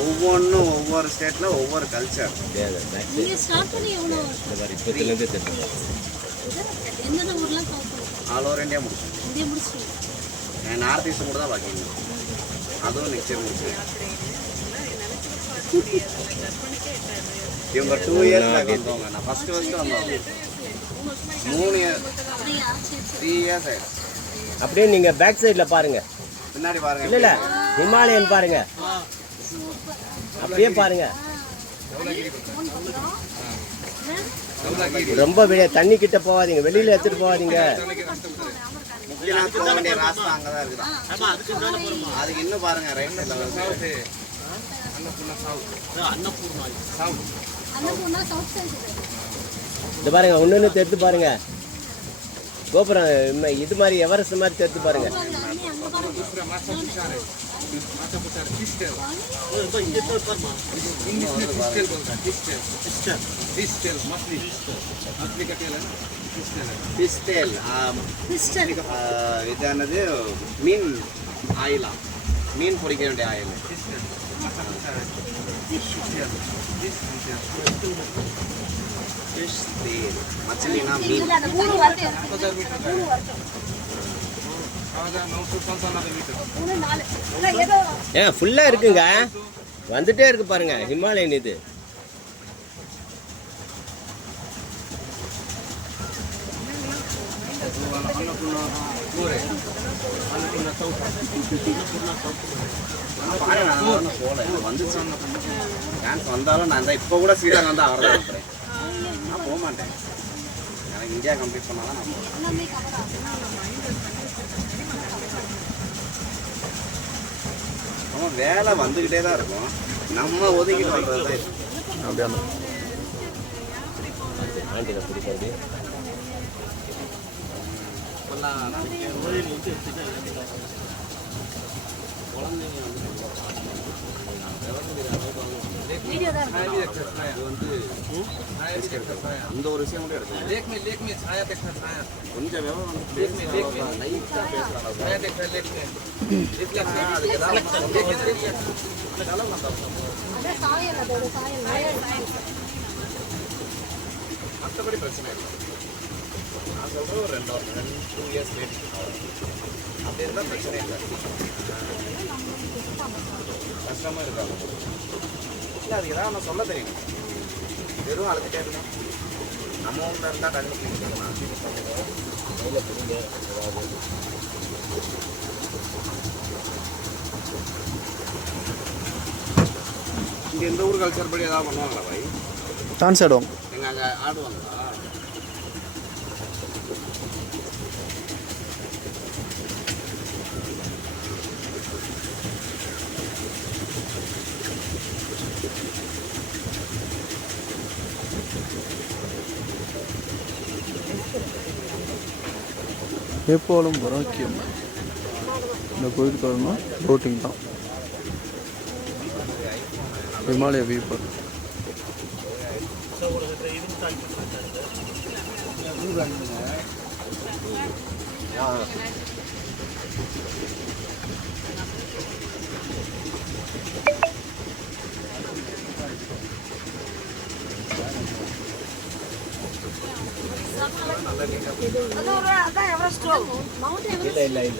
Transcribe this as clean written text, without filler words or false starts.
ஒவ்வொன்றும் ஒவ்வொரு ஸ்டேட்டில் ஒவ்வொரு கல்ச்சர். ஆல் ஓவர் இந்தியா முடிச்சேன். நார்த் ஈஸ்ட் கூட தான் பாக்கி, அதுவும் நெக்ஸ்ட் இயர் முடிச்சேன். இவங்க 2 இயர்ஸ் வந்தவங்க. நான் ஃபஸ்ட்டு வந்தவங்க 3 இயர் 3 இயர்ஸ் ஆயிடுச்சு. அப்படியே நீங்கள் பேக் சைடில் பாருங்கள், பின்னாடி பாருங்க. இல்லை ஹிமாலயன் பாருங்க, அப்படியே பாருங்க. ரொம்ப தண்ணி கிட்ட போகாதீங்க, வெளியில எடுத்துட்டு போகாதீங்க. போக வேண்டிய ராஸ்தா அங்கதான் இருக்குது. அதுக்கு இன்னும் பாருங்க, ரைட் சைடுல இது பாருங்க, ஒன்னு தெரிஞ்சு பாருங்க. கோபுரம் இது மாதிரி எவரெஸ்ட் மாதிரி தெரிஞ்சு பாருங்க. இது என்னது, மீன் ஆயிலா, மீன் பொரிக்க வேண்டிய ஆயில். மச்சலினா மீன். ஏன் ஃபுல்லாக இருக்குங்க, வந்துட்டே இருக்கு பாருங்க ஹிமாலயன். இது வந்தாலும் நான் தான் இப்போ கூட ஸ்ரீலங்கா வந்து அவர் தான் இருக்கிறேன். நான் போக மாட்டேன், எனக்கு இந்தியா கம்ப்ளீட் பண்ணாதான் நான் போவேன். நம்ம வேலை வந்துக்கிட்டே தான் இருக்கும், நம்ம ஒதுக்கிட்டு வர்றது தான் அப்படியே. அந்த ஒரு விஷயம் கூட எடுத்து கொஞ்சம் விவரம் மற்றபடி பிரச்சனை இல்லை. நான் சொல்கிறேன் ஒரு 2 இயர்ஸ் வெயிட் அப்படி இருந்தால் பிரச்சனை இல்லை. கஷ்டமாக இருக்காங்க இல்லை, அதுக்கு ஏதாவது நான் சொல்ல தெரியும். வெறும் அழுதுகிட்டே இருக்கணும். நம்ம ஊரில் இருந்தால் கண்டுபிடிக்கலாம். இங்கே எந்த ஊர் கல்ச்சர் படி ஏதாவது பண்ணுவாங்களா பாய்? டான்ஸ் ஆடுவோம். எங்கள் அங்கே ஆடுவாங்களா? எப்போலும் பரோக்கியம். இந்த கோயிலுக்கு வரணும், போட்டிங் தான். Himalaya view park. இல்லை